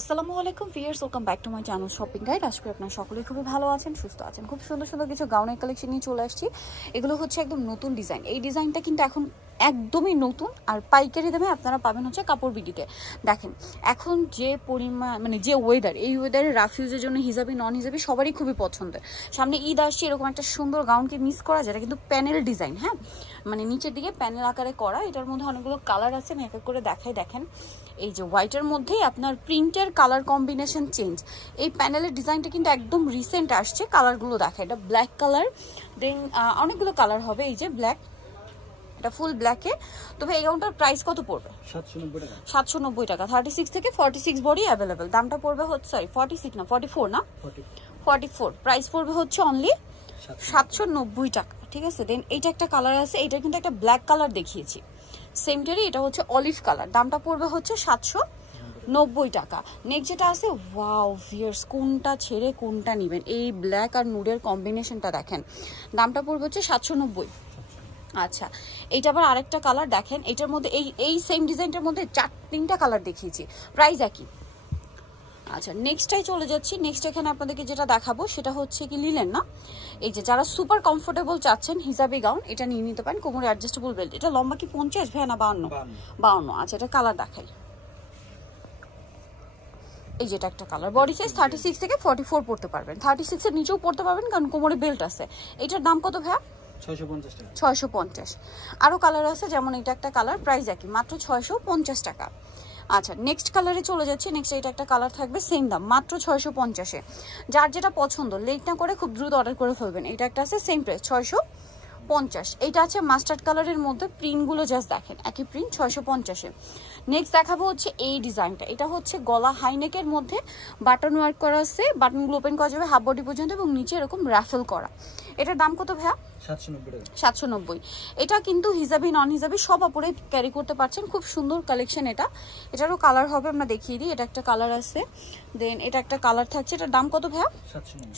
আসসালামু আলাইকুম viewers, welcome back to my channel shopping guide. আশা করি আপনারা সকলেই খুবই ভালো আছেন, সুস্থ আছেন। খুব সুন্দর সুন্দর কিছু গাউনের কালেকশন নিয়ে চলে আসছি। এগুলো হচ্ছে একদম নতুন ডিজাইন। এই ডিজাইনটা কিন্তু এখন একদমই নতুন, আর পাইকারি দামে আপনারা পাবেন হচ্ছে কাপড় বিডিতে। দেখেন এখন যে পরিমাণ মানে যে ওয়েদার, এই ওয়েদারে রাফিউজের জন্য হিজাবি নন হিজাবি সবারই খুবই পছন্দের। সামনে ঈদ আসছে, এরকম একটা সুন্দর গাউনকে মিস করা যায়। এটা কিন্তু প্যানেল ডিজাইন, হ্যাঁ, মানে নিচের দিকে প্যানেল আকারে করা। এটার মধ্যে অনেকগুলো কালার আছে, আমি এক এক করে দেখাই। দেখেন এই যে হোয়াইটের মধ্যেই আপনার প্রিন্টের কালার কম্বিনেশন চেঞ্জ। এই প্যানেলের ডিজাইনটা কিন্তু একদম রিসেন্ট আসছে। কালারগুলো দেখা, এটা ব্ল্যাক কালার, দেন অনেকগুলো কালার হবে। এই যে ব্ল্যাক, এটা ফুল ব্ল্যাকে। তবে এই গাউনটার প্রাইস কত পড়বে? 790 টাকা। 36 থেকে 46 বডি অ্যাভেলেবেল। দামটা পড়বে হচ্ছে, সরি 46 না 44 না 44। প্রাইস পড়বে হচ্ছে অনলি 790 টাকা, ঠিক আছে। দেন এইটা একটা কালার আছে, এটা কিন্তু একটা ব্ল্যাক কালার দেখিয়েছি সেমটারই, এটা হচ্ছে অলিভ কালার। দামটা পড়বে হচ্ছে 790 টাকা। নেক্সট যেটা আছে, ওয়াও ভিউয়ার্স, কোনটা ছেড়ে কোনটা নেবেন? এই ব্ল্যাক আর নুডের কম্বিনেশনটা দেখেন, দামটা পড়বে হচ্ছে 790। আচ্ছা, এইটা আবার আরেকটা কালার দেখেন। এটার মধ্যে এই সেম ডিজাইনটার মধ্যে তিনটা কালার দেখিয়েছি, প্রাইস একই। আচ্ছা, নেক্সটটাই চলে যাচ্ছি। নেক্সট এখানে আপনাদেরকে যেটা দেখাবো সেটা হচ্ছে কি লিলেন না, এই যে যারা সুপার কমফোর্টেবল চাচ্ছেন হিজাবি গাউন, এটা নিয়ে নিতে পারেন। কোমরে অ্যাডজাস্টেবল বেল্ট। এটা লম্বা কি 50 ভাই না 52? আচ্ছা, এটা কালার দেখাই। এই যেটা একটা কালার, বডি সাইজ 36 থেকে 44 পড়তে পারবেন। 36 এর নিচেও পড়তে পারবেন, কারণ কোমরে বেল্ট আছে। এটার দাম কত ভাইয়া? 650। আরো কালার আছে, যেমন এটা একটা কালার, প্রাইস একই, মাত্র 650 টাকা। আচ্ছা, নেক্সট কালারে চলে যাচ্ছে। নেক্সট এটা একটা কালার থাকবে, সেম দাম, মাত্র 650-এ। যার যেটা পছন্দ লেট না করে খুব দ্রুত অর্ডার করে ফেলবেন। এটা একটা আছে সেম প্রাইস 650। এটা আছে মাস্টার্ড কালারের মধ্যে, প্রিন্টগুলো জাস্ট দেখেন, একই প্রিন্ট, 650-এ। নেক্সট দেখাবো হচ্ছে এই ডিজাইনটা। এটা হচ্ছে গলা হাইনেকের মধ্যে বাটন ওয়ার্ক করা আছে। বাটনগুলো ওপেন করা যাবে হাফ বডি পর্যন্ত, এবং নিচে এরকম রাফেল করা। এটার দাম কত ভাইয়া? 790। এটা কিন্তু হিজাবি নন হিজাবি সব আপুরে ক্যারি করতে পারছেন। খুব সুন্দর কালেকশন এটা। এটারও কালার হবে, আমরা দেখিয়ে দিই। এটা একটা কালার আছে, দেন এটা একটা কালার থাকছে। এটার দাম কত ভাইয়া?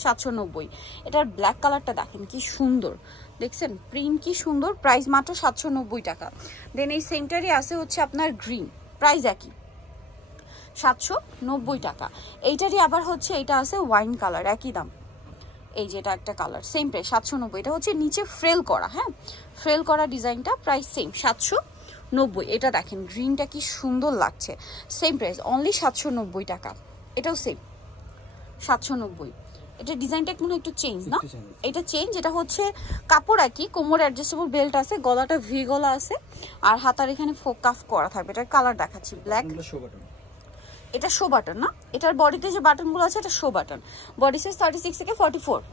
790। এটার ব্ল্যাক কালারটা দেখেন কি সুন্দর, দেখছেন প্রিন্ট কি সুন্দর। প্রাইস মাত্র 790 টাকা। দেন এই সেন্টারে আছে হচ্ছে আপনার গ্রিন, প্রাইস একই, 790 টাকা। এইটারই আবার হচ্ছে এটা আছে ওয়াইন কালার, একই দাম। এই যেটা একটা কালার, সেম প্রাইস 790। এটা হচ্ছে নিচে ফ্রেল করা, হ্যাঁ, ফ্রেল করা ডিজাইনটা, প্রাইস সেম 790। এটা দেখেন গ্রিনটা কি সুন্দর লাগছে, সেম প্রাইস অনলি 790 টাকা। এটাও সেম 790। এটা ডিজাইনটা মনে হয় একটু চেঞ্জ না, এটা চেঞ্জ। এটা হচ্ছে কাপড় একই, কোমর অ্যাডজাস্টেবল বেল্ট আছে, গলাটা ভি গলা আছে, আর হাতার এখানে কাফ করা থাকবে। এটার কালার দেখাচ্ছি, ব্ল্যাক। এটা শো বাটন না, এটার বডিতে যে বাটনগুলো আছে এটা শো বাটন। বডি সাইজ 36 থেকে 44।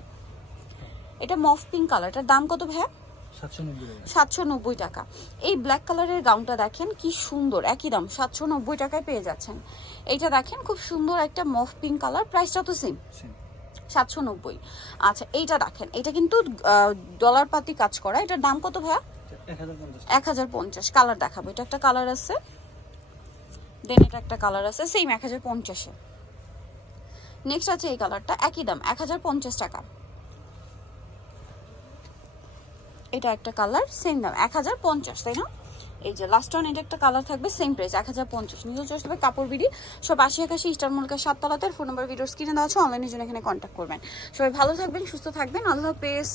এটা মফ পিঙ্ক কালার। এটার দাম কত ভাইয়া? 790 টাকা। এই ব্ল্যাক কালারের গাউনটা দেখেন কি সুন্দর, একই দাম, 790 টাকায় পেয়ে যাচ্ছেন। এইটা দেখেন খুব সুন্দর একটা মফ পিঙ্ক কালার, প্রাইসটা তো সেম 790। আচ্ছা, এইটা দেখেন, এটা কিন্তু ডলার পাতি কাজ করা। এটার দাম কত ভাইয়া? 1050। কালার দেখাবো, এটা একটা কালার আছে, দেন এটা একটা কালার আছে, সেম 1050-এ। নেক্সট আছে এই কালারটা, একই দাম 1050 টাকা। এটা একটা কালার, সেম দাম 1050, তাই না? এই যে লাস্ট ওয়ান, এটা একটা কালার থাকবে, সেম প্রাইস 1050। নিজেও চলে আসবে কাপড় বিডি, সব 80 ইস্টার মল্লিকা 7 তলাতে। ফোন নাম্বার ভিডিওর স্ক্রিনে দেওয়া আছে, অনলাইনের জন্য এখানে কন্ট্যাক্ট করবেন। সবাই ভালো থাকবেন, সুস্থ থাকবেন, আল্লাহ হাফেজ।